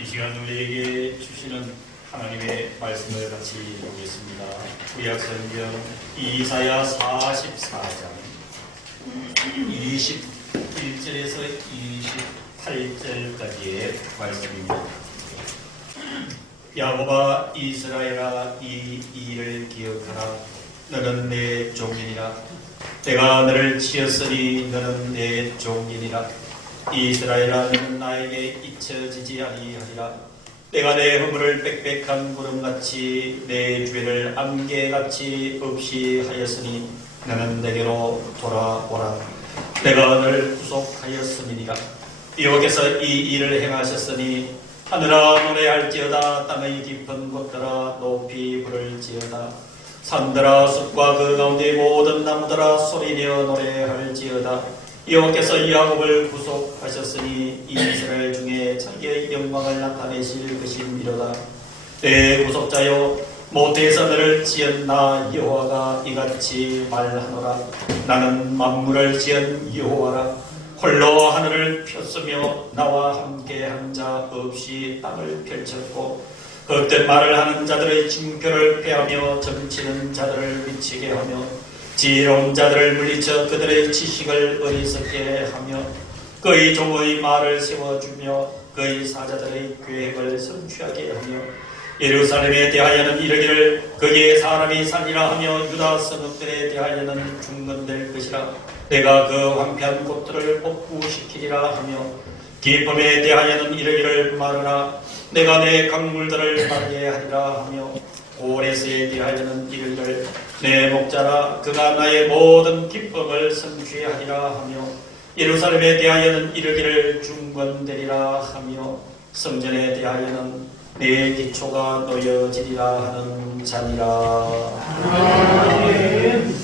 이 시간 우리에게 주시는 하나님의 말씀을 같이 보겠습니다. 구약성경 이사야 44장 21절에서 28절까지의 말씀입니다. 야곱아 이스라엘아 이 일을 기억하라. 너는 내 종이니라. 내가 너를 지었으니 너는 내 종이니라. 이스라엘아 너는 나에게 잊혀지지 아니하리라. 내가 내 허물을 빽빽한 구름같이 내 죄를 안개같이 없이 하였으니 너는 내게로 돌아오라. 내가 너를 구속하였음이니라. 여호와께서 이 일을 행하셨으니 하늘아 노래할지어다. 땅의 깊은 곳들아 높이 부를지어다. 산들아 숲과 그 가운데 모든 나무들아 소리내어 노래할지어다. 여호와께서 야곱을 구속하셨으니 이스라엘 중에 자기의 영광을 나타내실 것임이로다. 내 구속자여 모태에서 너를 지은 나 여호와가 이같이 말하노라. 나는 만물을 지은 여호와라. 홀로 하늘을 폈으며 나와 함께 한 자 없이 땅을 펼쳤고 헛된 말을 하는 자들의 징표를 패하며 점치는 자들을 미치게 하며 지혜로운 자들을 물리쳐 그들의 지식을 어리석게 하며 그의 종의 말을 세워주며 그의 사자들의 계획을 성취하게 하며 예루살렘에 대하여는 이르기를 거기에 사람이 살리라 하며 유다 성읍들에 대하여는 중건될 것이라. 내가 그 황폐한 곳들을 복구시키리라 하며 기쁨에 대하여는 이르기를 말하라. 내가 내 강물들을 마르게 하리라 하며 고레스에 대하여는 이르기를 내 목자라. 그가 나의 모든 기쁨을 성취하리라 하며 예루살렘에 대하여는 이르기를 중건되리라 하며 성전에 대하여는 내 기초가 놓여지리라 하는 자니라. 아멘.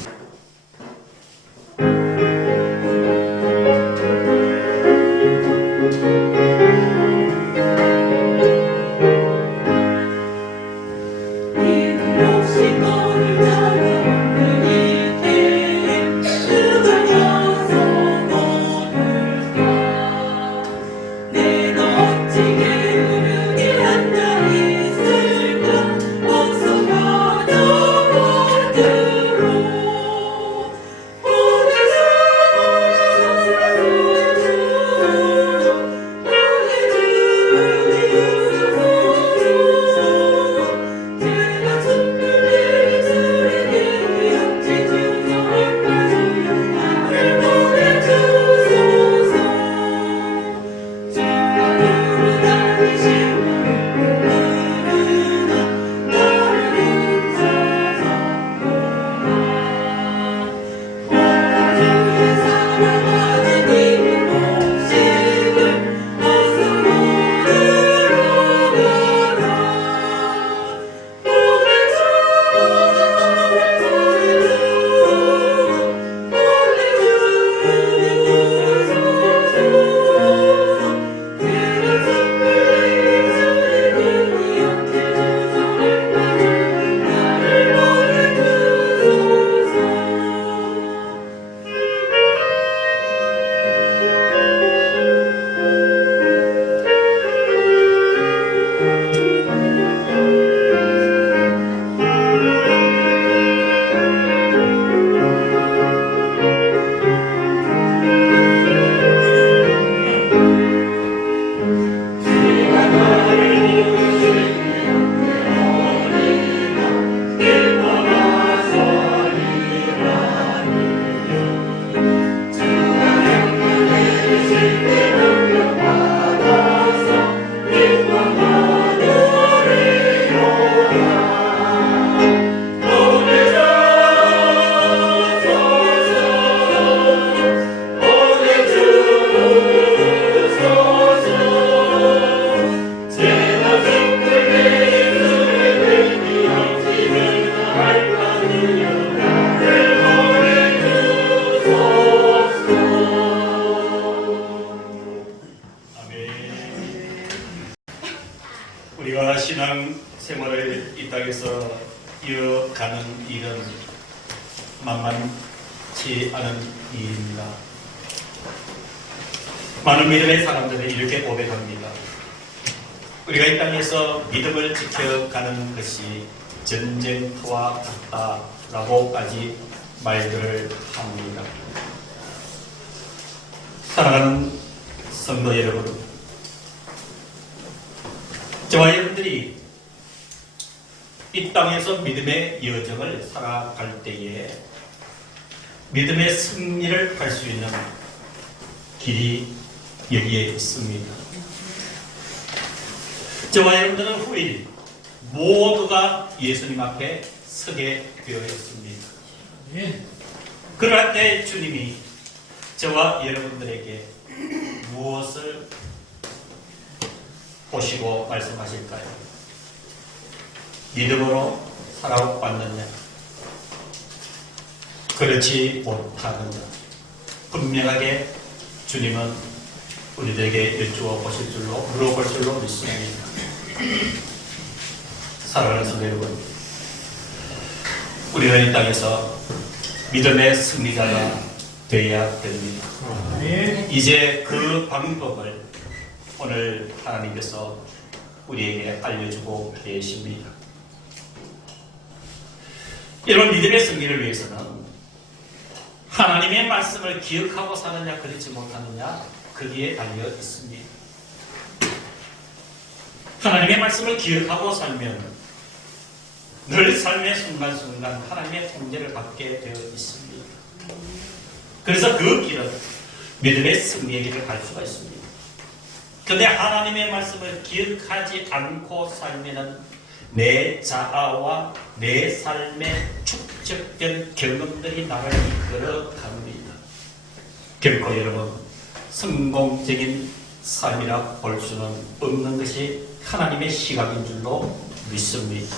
우리가 신앙 생활을 이 땅에서 이어가는 일은 만만치 않은 일입니다. 많은 믿음의 사람들이 이렇게 고백합니다. 우리가 이 땅에서 믿음을 지켜가는 것이 전쟁터와 같다라고까지 말들을 합니다. 사랑하는 성도 여러분, 저와 여러분들이 이 땅에서 믿음의 여정을 살아갈 때에 믿음의 승리를 할 수 있는 길이 여기에 있습니다. 저와 여러분들은 후일 모두가 예수님 앞에 서게 되어 있습니다. 그럴 때 주님이 저와 여러분들에게 무엇을 보시고 말씀하실까요? 믿음으로 살아왔느냐? 그렇지 못하느냐? 분명하게 주님은 우리들에게 여쭈어 보실 줄로, 물어볼 줄로 믿습니다. 사랑하는 성도 여러분, 우리는 이 땅에서 믿음의 승리자가 되어야 됩니다. 이제 그 방법을 오늘 하나님께서 우리에게 알려주고 계십니다. 여러분, 믿음의 승리를 위해서는 하나님의 말씀을 기억하고 사느냐 그렇지 못하느냐 거기에 달려 있습니다. 하나님의 말씀을 기억하고 살면 늘 삶의 순간순간 하나님의 통제를 받게 되어 있습니다. 그래서 그 길은 믿음의 승리의 길을 갈 수가 있습니다. 그런데 하나님의 말씀을 기억하지 않고 살면은 내 자아와 내 삶의 축적된 경험들이 나를 이끌어 갑니다. 결코 여러분 성공적인 삶이라 볼 수는 없는 것이 하나님의 시각인 줄로 믿습니다.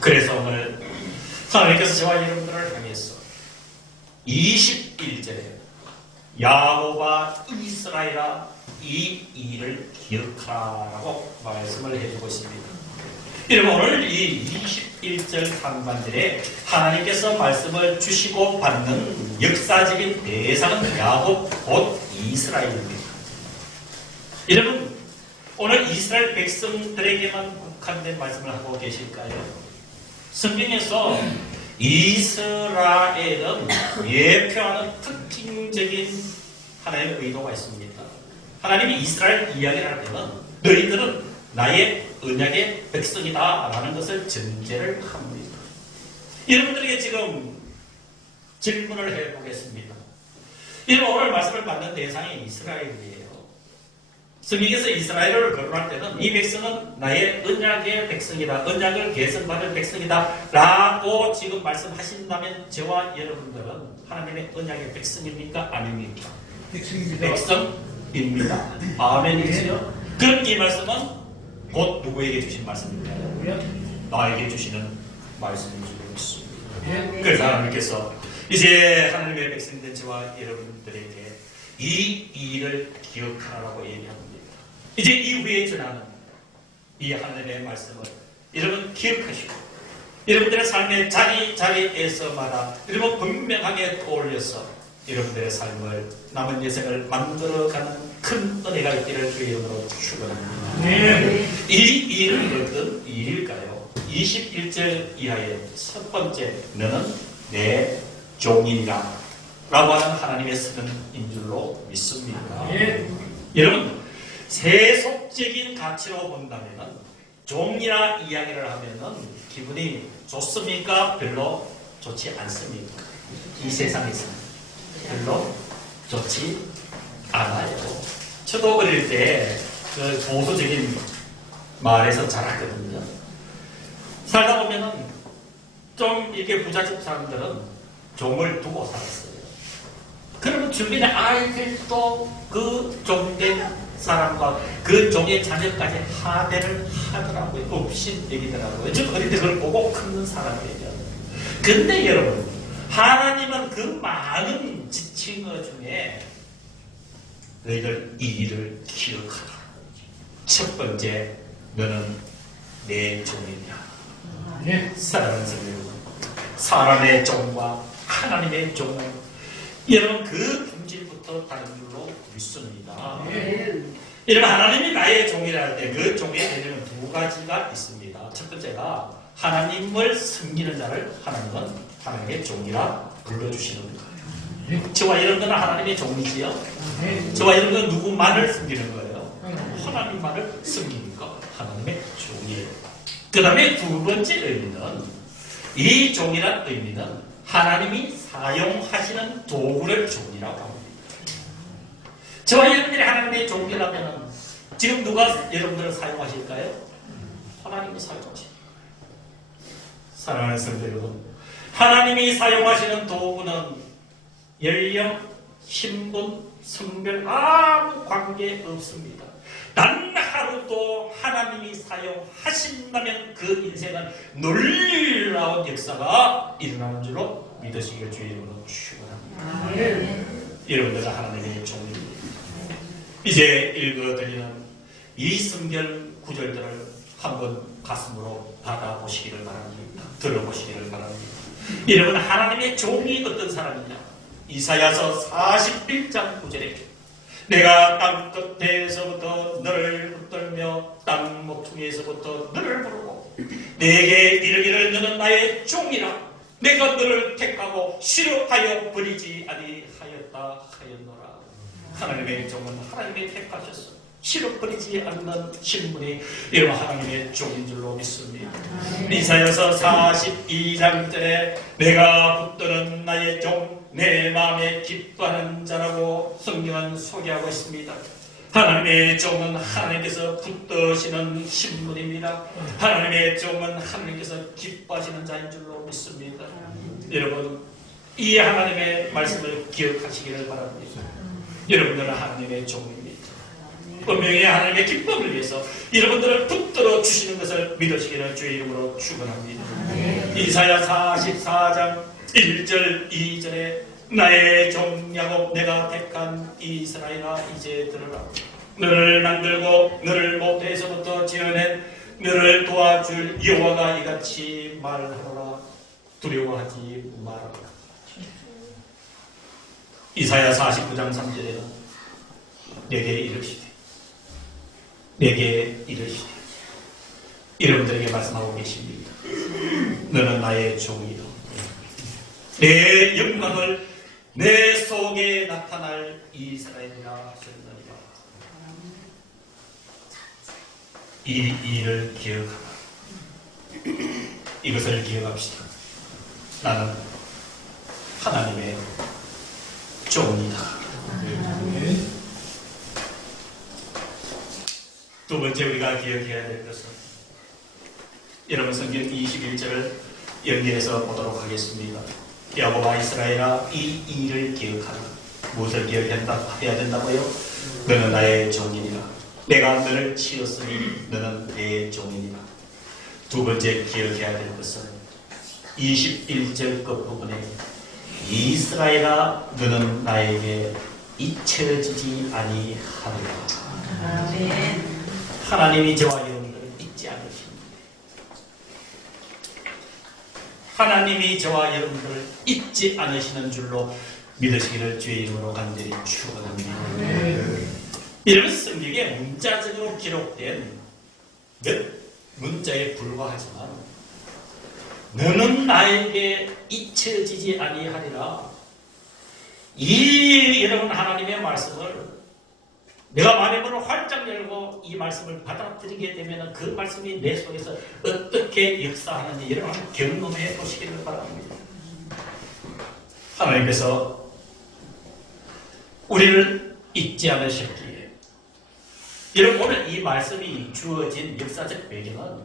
그래서 오늘 하나님께서 저와 여러분들을 향해서 21절에 야곱아 이스라엘아 이 일을 기억하라고 말씀을 해주고 있습니다. 여러분, 오늘 이 21절 상반절에 하나님께서 말씀을 주시고 받는 역사적인 대상은 야곱 곧 이스라엘입니다. 여러분, 오늘 이스라엘 백성들에게만 국한된 말씀을 하고 계실까요? 성경에서 이스라엘은 예표하는 특징적인 하나님의 의도가 있습니다. 하나님이 이스라엘 이야기를 할 때는 너희들은 나의 언약의 백성이다 라는 것을 전제를 합니다. 여러분들에게 지금 질문을 해보겠습니다. 여러분, 오늘 말씀을 받는 대상이 이스라엘이에요. 성경에서 이스라엘을 거론할 때는 이 백성은 나의 언약의 백성이다, 언약을 계승받은 백성이다 라고 지금 말씀하신다면 저와 여러분들은 하나님의 언약의 백성입니까? 아닙니까? 백성입니다. 백성입니다. 아멘이지요? 그럼 이 말씀은 곧 누구에게 주신 말씀일까요? 나에게 주시는 말씀인 줄 믿습니다. 그래서 하나님께서 이제 하나님의 백성된 저와 여러분들에게 이 일을 기억하라고 얘기합니다. 이제 이후에 전하는 이 하나님의 말씀을 여러분 기억하시고 여러분들의 삶의 자리에서마다 여러분 분명하게 떠올려서 여러분들의 삶을 남은 인생을 만들어가는 큰 은혜가 있기를 주의 이름으로 축원합니다. 네. 이 일은 어떤 일일까요? 21절 이하의 첫 번째, 너는 내 종이니라 라고 하는 하나님의 선언인 줄로 믿습니다. 네. 여러분, 세속적인 가치로 본다면 종이라 이야기를 하면 기분이 좋습니까? 별로 좋지 않습니까? 이 세상에서 별로 좋지 않아요. 저도 어릴 때 그 보수적인 마을에서 자랐거든요. 살다 보면은 좀 이렇게 부잣집 사람들은 종을 두고 살았어요. 그러면 주변의 아이들도 그 종된 사람과 그 종의 자녀까지 하대를 하더라고요. 없인 얘기더라고요. 저도 어릴 때 그걸 보고 큰 사람이에요. 근데 여러분, 하나님은 그 많은 지칭어 중에 너희들 이 일을 기억하라. 첫 번째, 너는 내 종이냐. 네. 사랑하는 성도, 사람의 종과 하나님의 종은 여러분 그 품질부터 하나님으로부터 다른 줄로 믿습니다. 네. 이런 하나님이 나의 종이라 할 때 그 종의 개념은 두 가지가 있습니다. 첫 번째가 하나님을 섬기는 자를 하나님은 하나님의 종이라 불러주시는 거예요. 저와 여러분은 하나님의 종이지요. 네. 저와 여러분은 누구만을 섬기는 거예요? 하나님만을 섬기니까 하나님의 종이에요. 그 다음에 두 번째 의미는 이 종이란 의미는 하나님이 사용하시는 도구를 종이라고 합니다. 저와 여러분들이 하나님의 종이라면 지금 누가 여러분들을 사용하실까요? 하나님이 사용하십니다. 사랑하는 성도 여러분, 하나님이 사용하시는 도구는 연령, 신분, 성별 아무 관계 없습니다. 단 하루도 하나님이 사용하신다면 그 인생은 놀라운 역사가 일어나는 줄로 믿으시길 주의 이름으로 축원합니다. 여러분들은 하나님의 종입니다. 이제 읽어드리는 이 성경 구절들을 한번 가슴으로 받아보시기를 바랍니다. 들어보시기를 바랍니다. 여러분, 하나님의 종이 어떤 사람이냐? 이사야서 41장 9절에 내가 땅 끝에서부터 너를 붙들며 땅 모퉁이에서부터 너를 부르고 내게 이르기를 너는 나의 종이라 내가 너를 택하고 싫어하여 버리지 아니하였다 하였노라. 하나님의 종은 하나님이 택하셨어. 싫어버리지 않는 신분이 여러분 하나님의 종인 줄로 믿습니다. 이사야서 42장 전에 내가 붙드는 나의 종 내 마음에 기뻐하는 자라고 성경은 소개하고 있습니다. 하나님의 종은 하나님께서 붙드시는 신분입니다. 하나님의 종은 하나님께서 기뻐하시는 자인 줄로 믿습니다. 여러분, 이 하나님의 말씀을 기억하시기를 바랍니다. 여러분들은 하나님의 종입니다. 분명히 하나님의 기쁨을 위해서 여러분들을 붙들어 주시는 것을 믿으시기를 주의 이름으로 축원합니다. 이사야 44장 1절 2절에 나의 종 야곱 내가 택한 이스라엘아 이제 들으라. 너를 만들고 너를 모태에서부터 지어낸 너를 도와줄 여호와가 이같이 말하노라. 두려워하지 말아라. 이사야 49장 3절에는 내게 이르시되 여러분들에게 말씀하고 계십니다. 너는 나의 종이다. 내 영광을 내 속에 나타날 이스라엘이라 하셨느니라. 이 일을 기억하라. 이것을 기억합시다. 나는 하나님의 종이다. 두 번째 우리가 기억해야 될 것은 여러분 성경 21절을 연계해서 보도록 하겠습니다. 야곱아 이스라엘아 이 일을 기억하라. 무엇을 기억해야 된다고요? 너는 나의 종이니라. 내가 너를 치었으니 너는 내 종이니라. 두 번째 기억해야 될 것은 21절 끝부분에 이스라엘아 너는 나에게 잊혀지지 아니하리라. 아멘. 하나님이 저와 여러분들을 잊지 않으십니다. 하나님이 저와 여러분들을 잊지 않으시는 줄로 믿으시기를 주의 이름으로 간절히 축원합니다. 이런 성경에 문자적으로 기록된 몇 문자에 불과하지만 너는 나에게 잊혀지지 아니하리라. 이 여러분 하나님의 말씀을 내가 마음을 활짝 열고 이 말씀을 받아들이게 되면 그 말씀이 내 속에서 어떻게 역사하는지 여러분 한번 경험해 보시기를 바랍니다. 하나님께서 우리를 잊지 않으셨기에 여러분 오늘 이 말씀이 주어진 역사적 배경은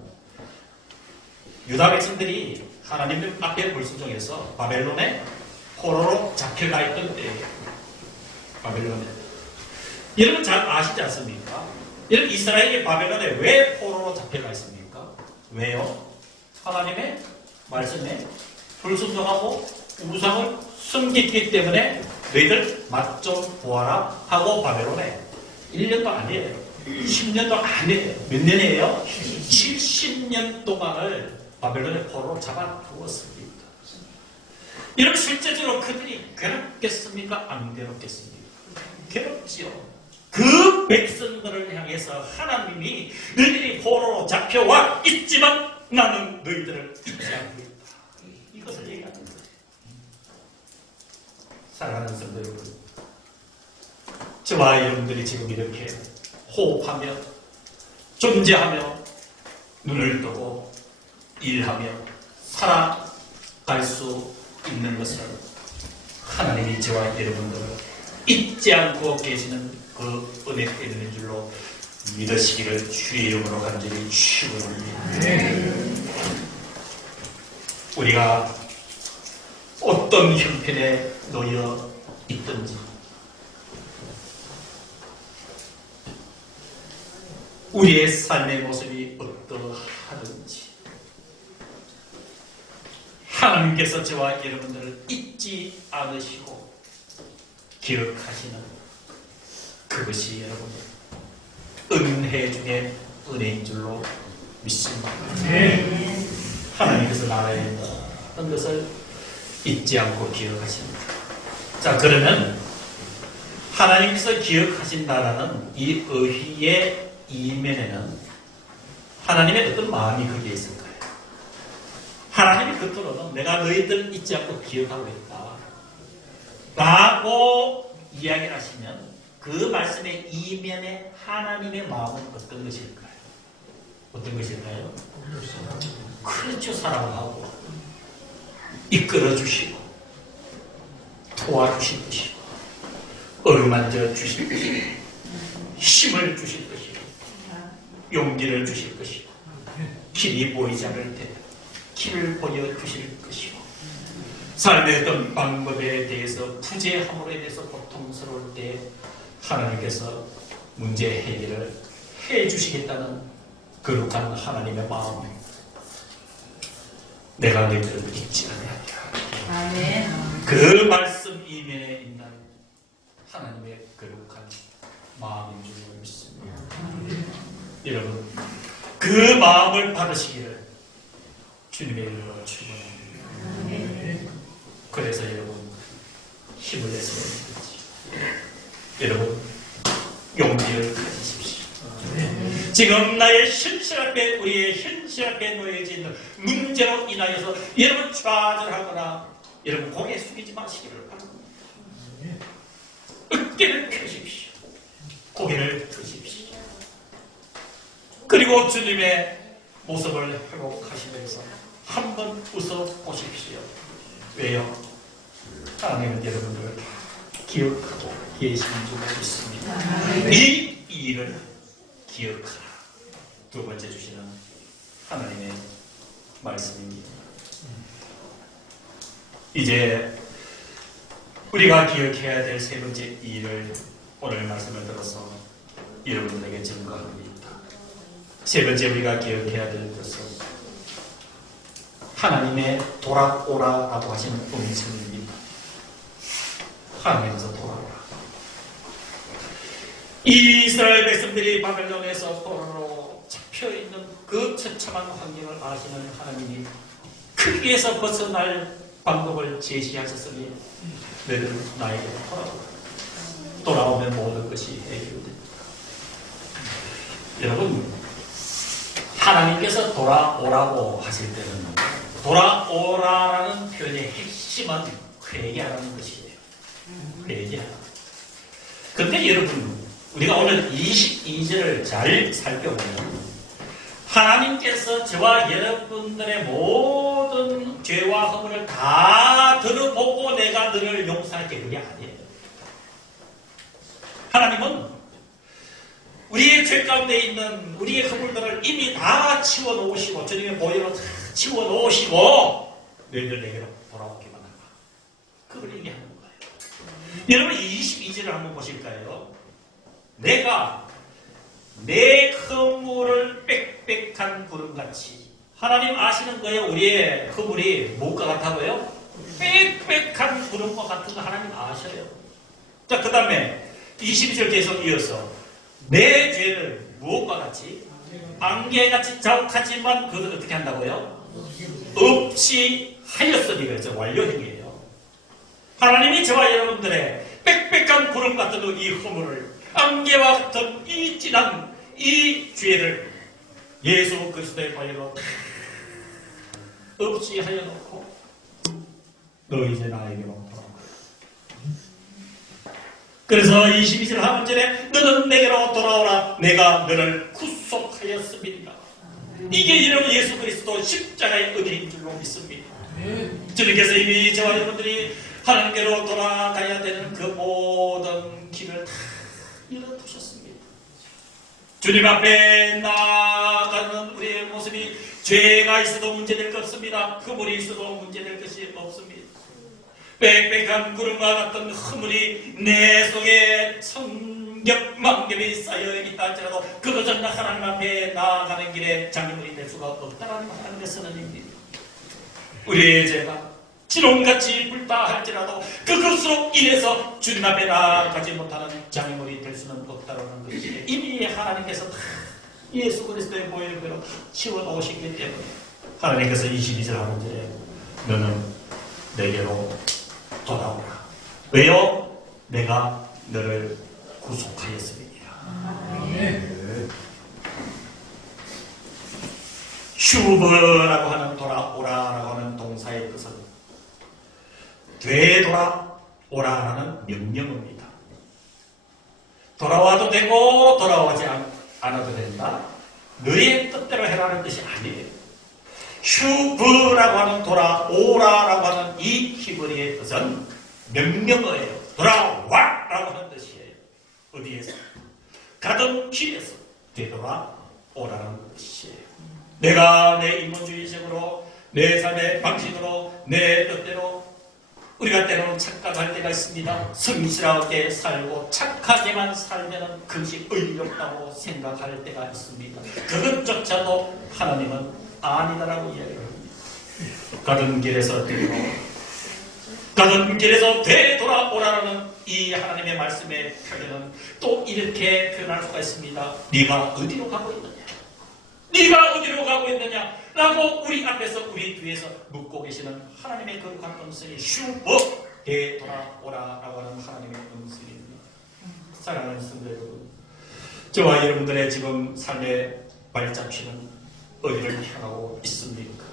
유다 백성들이 하나님 앞에 불순종해서 바벨론에 포로로 잡혀가 있던 때예요. 바벨론에. 여러분 잘 아시지 않습니까? 여러분 이스라엘이 바벨론에 왜 포로로 잡혀가 있습니까? 왜요? 하나님의 말씀에 불순종하고 우상을 섬겼기 때문에 너희들 맛 좀 보아라 하고 바벨론에 1년도 아니에요. 10년도 아니에요. 몇 년이에요? 70년 동안을 바벨론의 포로로 잡아두었습니다. 여러분 실제적으로 그들이 괴롭겠습니까? 안 괴롭겠습니까? 괴롭지요. 그 백성들을 향해서 하나님이 너희들이 포로로 잡혀와 있지만 나는 너희들을 잊지 않고 있다. 이것을 얘기하는 거예요. 사랑하는 성도 여러분, 저와 여러분들이 지금 이렇게 호흡하며 존재하며 눈을 뜨고 일하며 살아갈 수 있는 것은 하나님이 저와 여러분들을 잊지 않고 계시는 그 은혜 때문인 줄로 믿으시기를 주의 이름으로 간절히 축원합니다. 우리가 어떤 형편에 놓여 있든지 우리의 삶의 모습이 어떠하든지 하나님께서 저와 여러분들을 잊지 않으시고 기억하시는 그것이 여러분 은혜 중에 은혜인 줄로 믿습니다. 하나님께서 나라의 모든 것을 잊지 않고 기억하십니다. 자, 그러면 하나님께서 기억하신다라는 이 의의의 이면에는 하나님의 어떤 마음이 거기에 있을까요? 하나님이 겉으로는 내가 너희들 잊지 않고 기억하고 있다 라고 이야기를 하시면 그 말씀의 이면에 하나님의 마음은 어떤 것일까요? 어떤 것일까요? 그렇죠. 사랑하고 이끌어 주시고 도와주실 것이고 어루만져 주실 것이고 힘을 주실 것이고 용기를 주실 것이고 길이 보이지 않을 때 길을 보여주실 것이고 삶의 어떤 방법에 대해서 부재함으로 인해서 고통스러울 때 하나님께서 문제 해결을 해주시겠다는 거룩한 하나님의 마음, 내가 너희들을 잊지 않으리라. 그 말씀 이면에 있는 하나님의 거룩한 마음인 줄 믿습니다. 여러분, 그 마음을 받으시기를 주님의 이름으로 축원합니다. 그래서 여러분 힘을 내서 여러분 용기를 가지십시오. 지금 나의 현실 앞에 우리의 현실 앞에 놓여져 있는 문제로 인하여서 여러분 좌절하거나 여러분 고개 숙이지 마시기를 바랍니다. 어깨를 펴십시오. 고개를 드십시오. 그리고 주님의 모습을 회복하시면서 한번 웃어보십시오. 왜요? 하나님은 여러분들을 기억하고 계시는 줄 믿습니다. 이 일을 기억하라. 두 번째 주시는 하나님의 말씀입니다. 이제 우리가 기억해야 될 세 번째 일을 오늘 말씀을 들어서 여러분들에게 증거합니다. 세 번째 우리가 기억해야 될 것은 하나님의 돌아오라라고 하시는 음성입니다. 하나님께서 돌아오라. 이스라엘 백성들이 바벨론에서 포로로 잡혀있는 그 처참한 환경을 아시는 하나님이 거기에서 벗어날 방법을 제시하셨으니 너희들 나에게 돌아오면 모든 것이 해결됩니다. 여러분, 하나님께서 돌아오라고 하실 때는 돌아오라라는 표현의 핵심은 회개하라는 것이에요. 회개하라. 근데 여러분, 우리가 오늘 22절을 잘 살펴보면 하나님께서 저와 여러분들의 모든 죄와 허물을 다 들어보고 내가 너를 용서할게, 그게 아니에요. 하나님은 우리의 죄 가운데 있는 우리의 허물들을 이미 다 치워놓으시고 주님의 보혈로 다 치워놓으시고 너희들 내게로 돌아오기만 하라. 그걸 얘기하는 거예요. 여러분 22절을 한번 보실까요? 내가 내 허물을 빽빽한 구름같이, 하나님 아시는 거예요. 우리의 허물이 무엇과 같다고요? 빽빽한 구름과 같은 거 하나님 아셔요. 자, 그 다음에 22절 계속 이어서 내 죄를 무엇과 같이? 안개같이 자욱하지만 그것을 어떻게 한다고요? 없이 하였으니, 그래서 완료형이에요. 하나님이 저와 여러분들의 빽빽한 구름 같은 이 허물을, 안개와 같은 이 진한 이 죄를 예수 그리스도의 보혈로 없이 하여 놓고 너 이제 나에게로 돌아오라. 그래서 22절 하반절에 너는 내게로 돌아오라. 내가 너를 구속하였습니다. 이게 여러분 예수 그리스도 십자가의 은혜인 줄로 믿습니다. 주님께서 이미 저와 여러분들이 하나님께로 돌아가야 되는 그 모든 길을 다 열어두셨습니다. 주님 앞에 나아가는 우리의 모습이 죄가 있어도 문제될 것 없습니다. 허물이 있어도 문제될 것이 없습니다. 빽빽한 구름과 같은 허물이 내 속에 성겹만겹이 쌓여있다 할지라도 그것은 하나님 앞에 나아가는 길에 장애물이 될 수가 없다는 하나님의 선언입니다. 우리의 죄가 지롱같이 불다 할지라도 그것으로 인해서 주님 앞에 나아가지 못하는 장애물이 될 수는 없다는 것이 이미 하나님께서 다 예수 그리스도의 보혈로 치워놓으셨기 때문에 하나님께서 22절 하반절에 너는 내게로 돌아오라. 왜요? 내가 너를 구속하였습니다. 슈브라고 하는 돌아오라라고 하는 동사의 뜻은 되돌아오라라는 명령어입니다. 돌아와도 되고 돌아오지 않아도 된다. 너의 뜻대로 해라는 뜻이 아니에요. 슈브라고 하는 돌아오라라고 하는 이 히브리의 뜻은 명령어예요. 돌아와라고 하는 뜻이에요. 어디에서? 가던 길에서 되돌아오라는 뜻이에요. 내가 내 인본주의적으로 내 삶의 방식으로 내 뜻대로 우리가 때로는 착각할 때가 있습니다. 성실하게 살고 착하게만 살면 그것이 의미 없다고 생각할 때가 있습니다. 그것조차도 하나님은 아니다라고 이야기를 합니다. 가던 길에서 되돌아오라는 이 하나님의 말씀의 표현은 또 이렇게 표현할 수가 있습니다. 네가 어디로 가고 있느냐? 네가 어디로 가고 있느냐? 라고 우리 앞에서 우리 뒤에서 묻고 계시는 하나님의 거룩한 음성이 슈퍼 되돌아오라라고 하는 하나님의 음성입니다. 사랑하는 성도 여러분, 저와 여러분들의 지금 삶의 발자취는 어디를 향하고 있습니까?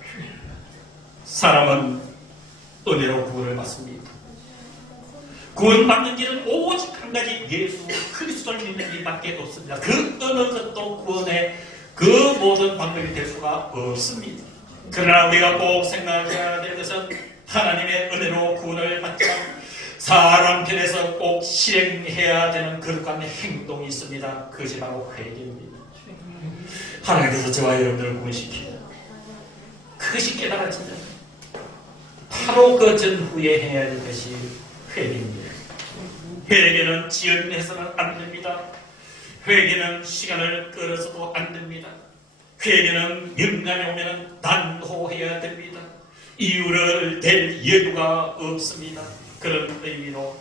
사람은 은혜로 구원을 받습니다. 구원받는 길은 오직 한 가지 예수 그리스도를 믿는 길밖에 없습니다. 그 어느 것도 구원의 그 모든 방법이 될 수가 없습니다. 그러나 우리가 꼭 생각해야 될 것은 하나님의 은혜로 구원을 받지만 사람 편에서 꼭 실행해야 되는 거룩한 행동이 있습니다. 그것이 바로 회개입니다. 하나님께서 저와 여러분들을 구원시키고 그것이 깨달아진다. 바로 그 전후에 해야 될 것이 회개입니다. 회개는 지연해서는 안 됩니다. 회개는 시간을 끌어서도 안 됩니다. 회개는 영감이 오면 단호해야 됩니다. 이유를 댈 여유가 없습니다. 그런 의미로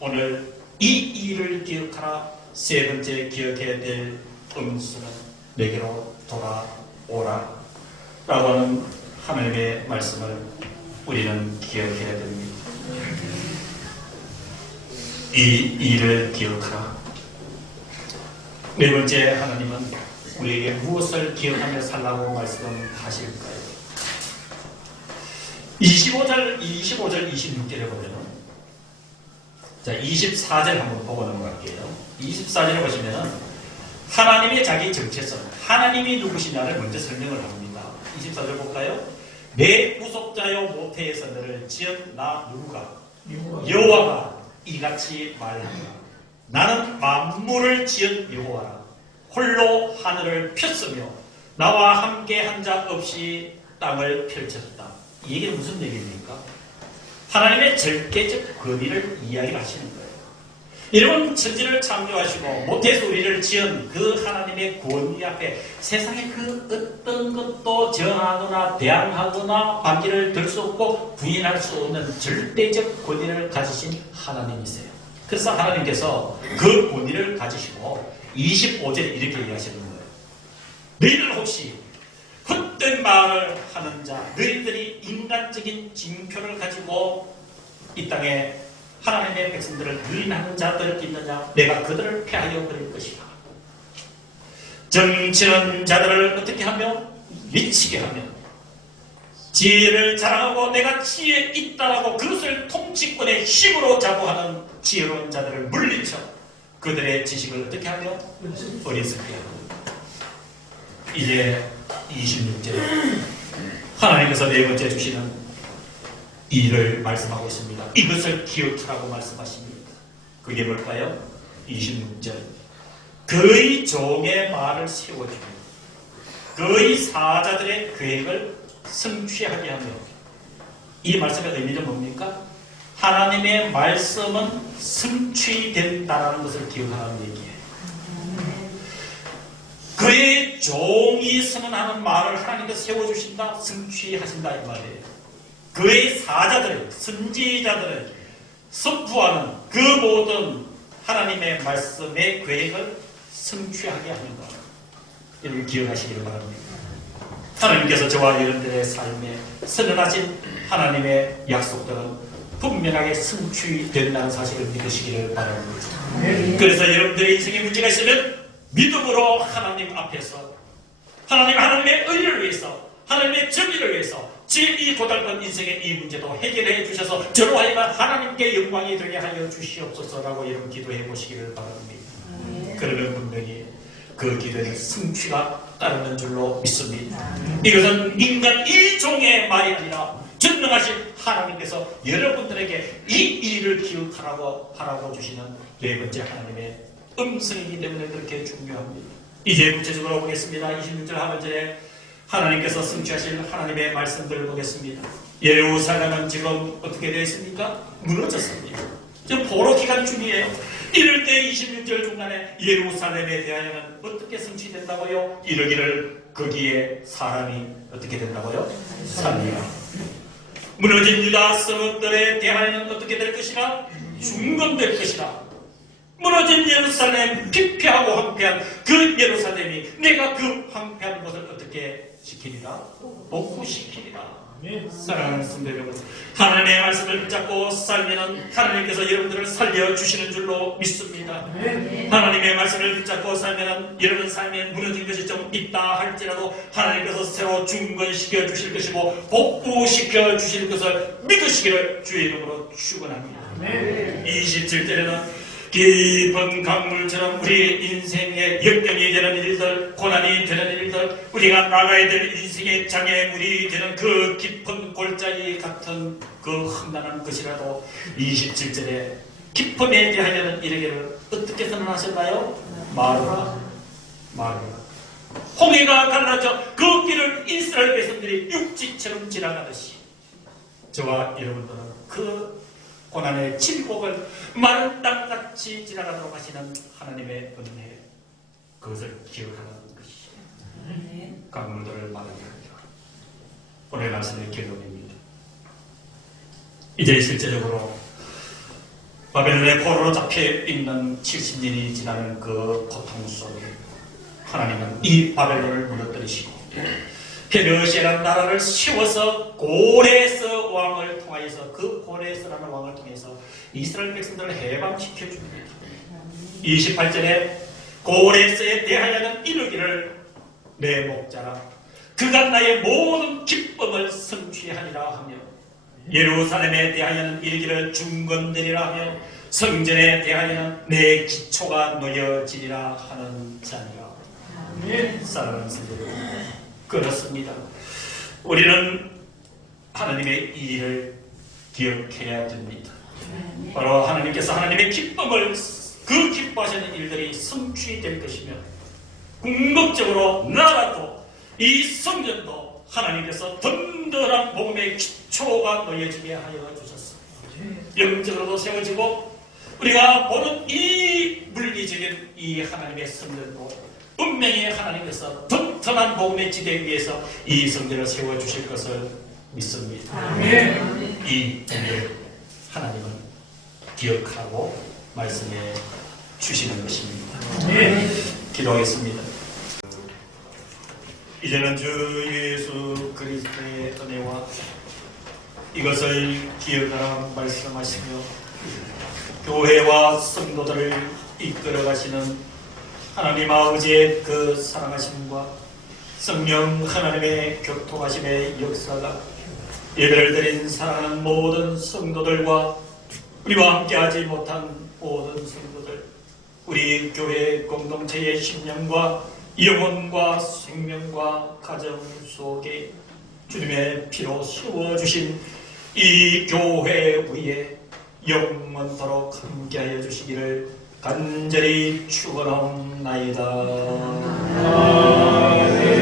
오늘 이 일을 기억하라. 세 번째 기억해야 될 음수는 내게로 돌아오라 라고 하는 하나님의 말씀을 우리는 기억해야 됩니다. 이 일을 기억하라. 네 번째, 하나님은 우리에게 무엇을 기억하며 살라고 말씀하실까요? 25절, 26절에 보면은, 자, 24절 한번 보고 넘어갈게요. 24절에 보시면은, 하나님의 자기 정체성, 하나님이 누구시냐를 먼저 설명을 합니다. 24절 볼까요? 내 구속자여 모태에서 너를 지은 나 누구가? 여호와가 이같이 말하노라. 나는 만물을 지은 여호와라. 홀로 하늘을 폈으며 나와 함께 한 자 없이 땅을 펼쳤다. 이 얘기는 무슨 얘기입니까? 하나님의 절대적 권위를 이야기하시는 거예요. 여러분, 천지를 창조하시고 모태에서 우리를 지은 그 하나님의 권위 앞에 세상의 그 어떤 것도 정하거나 대항하거나 반기를 들 수 없고 부인할 수 없는 절대적 권위를 가지신 하나님이세요. 그래서 하나님께서 그 권위를 가지시고 25절에 이렇게 얘기하시는 거예요. 너희들 혹시 헛된 말을 하는 자, 너희들이 인간적인 징표를 가지고 이 땅에 하나님의 백성들을 유인하는 자들 있느냐? 내가 그들을 패하여 버릴 것이다. 정치는 자들을 어떻게 하며? 미치게 하며 지혜를 자랑하고 내가 지혜 있다라고 그것을 통치권의 힘으로 자부하는 지혜로운 자들을 물리쳐 그들의 지식을 어떻게 하며? 어리석게 하고. 이제 26절 하나님께서 네 번째 주시는 일을 말씀하고 있습니다. 이것을 기억하라고 말씀하십니다. 그게 뭘까요? 26절 그의 종의 말을 세워주며 그의 사자들의 계획을 성취하게 하며. 이 말씀의 의미는 뭡니까? 하나님의 말씀은 성취된다는 것을 기억하라는 얘기예요. 그의 종이 선언하는 말을 하나님께서 세워주신다, 성취하신다 이 말이에요. 그의 사자들, 선지자들을 선포하는 그 모든 하나님의 말씀의 계획을 성취하게 하는 것. 이를 기억하시기를 바랍니다. 하나님께서 저와 여러분들의 삶에 선언하신 하나님의 약속들은 분명하게 성취된다는 사실을 믿으시기를 바랍니다. 그래서 여러분들의 인생에 문제가 있으면 믿음으로 하나님 앞에서 하나님의 의를 위해서 하나님의 정의를 위해서 이 고달픈 인생의 이 문제도 해결해 주셔서 저로 하여금 하나님께 영광이 되게 하여 주시옵소서라고 여러분 기도해 보시기를 바랍니다. 그러면 분명히 그 기도에는 성취가 따르는 줄로 믿습니다. 이것은 인간 이 종의 말이 아니라 전능하신 하나님께서 여러분들에게 이 일을 기억하라고 하라고 주시는 네 번째 하나님의 음성이기 때문에 그렇게 중요합니다. 이제 구체적으로 보겠습니다. 26절 하반절에 하나님께서 성취하실 하나님의 말씀들을 보겠습니다. 예루살렘은 지금 어떻게 되어 있습니까? 무너졌습니다. 지금 포로 기간 중이에요. 이럴 때 26절 중간에 예루살렘에 대하여는 어떻게 성취된다고요? 이러기를 거기에 사람이 어떻게 된다고요? 살리라. 무너진 유다 성읍들에 대하여는 어떻게 될 것이라? 중건될 것이라. 무너진 예루살렘, 피폐하고 황폐한 그 예루살렘이 내가 그 황폐한 것을 어떻게 시키리라? 복구시키리라. 사랑하는 성도 여러분, 하나님의 말씀을 붙잡고 살면 하나님께서 여러분들을 살려주시는 줄로 믿습니다. 하나님의 말씀을 붙잡고 살면 여러분 삶에 무너진 것이 좀 있다 할지라도 하나님께서 새로 중건시켜 주실 것이고 복구시켜 주실 것을 믿으시기를 주의 이름으로 축원합니다. 27절에는 깊은 강물처럼 우리 인생의 역경이 되는 일들, 고난이 되는 일들, 우리가 나가야 될 인생의 장애물이 되는 그 깊은 골짜기 같은 그 험난한 것이라도 27절에 기쁨에 대하여는 이르기를 어떻게 선언하셨나요? 말하라. 홍해가 갈라져 그 길을 이스라엘 백성들이 육지처럼 지나가듯이 저와 여러분들은 그 고난의 질곡을 마른 땅같이 지나가도록 하시는 하나님의 은혜, 그것을 기억하는 것이 강물들을 마르게 하리라. 오늘 말씀의 결론입니다. 이제 실제적으로 바벨론의 포로로 잡혀있는 70년이 지나는 그 고통 속에 하나님은 이 바벨론을 무너뜨리시고 페르시아라는 나라를 세워서 고레스 왕을 통하여서 그 고레스라는 왕을 통해서 이스라엘 백성들을 해방시켜 줍니다. 28절에 고레스에 대하여는 이르기를 내 목자라 그가 나의 모든 기쁨을 성취하리라 하며 예루살렘에 대하여는 이르기를 중건되리라 하며 성전에 대하여는 내 기초가 놓여지리라 하는 자니라. 사랑하는 성도들, 그렇습니다. 우리는 하나님의 일을 기억해야 됩니다. 바로 하나님께서 하나님의 기쁨을 그 기뻐하시는 일들이 성취될 것이며 궁극적으로 나라도 이 성전도 하나님께서 든든한 복음의 기초가 놓여지게 하여 주셨습니다. 영적으로도 세워지고 우리가 보는 이 물리적인 이 하나님의 성전도 분명히 하나님께서 튼튼한 복음의 지대 위에서 이 성전을 세워주실 것을 믿습니다. 이 일을 하나님은 기억하고 말씀해 주시는 것입니다. 기도하겠습니다. 이제는 주 예수 그리스도의 은혜와 이것을 기억하라 말씀하시며 교회와 성도들을 이끌어 가시는 하나님 아버지의 그 사랑하심과 성령 하나님의 교통하심의 역사가 예배를 드린 사랑하는 모든 성도들과 우리와 함께하지 못한 모든 성도들, 우리 교회 공동체의 심령과 영혼과 생명과 가정 속에 주님의 피로 세워주신 이 교회 위에 영원토록 함께하여 주시기를 간절히 축원하옵나이다. 아멘.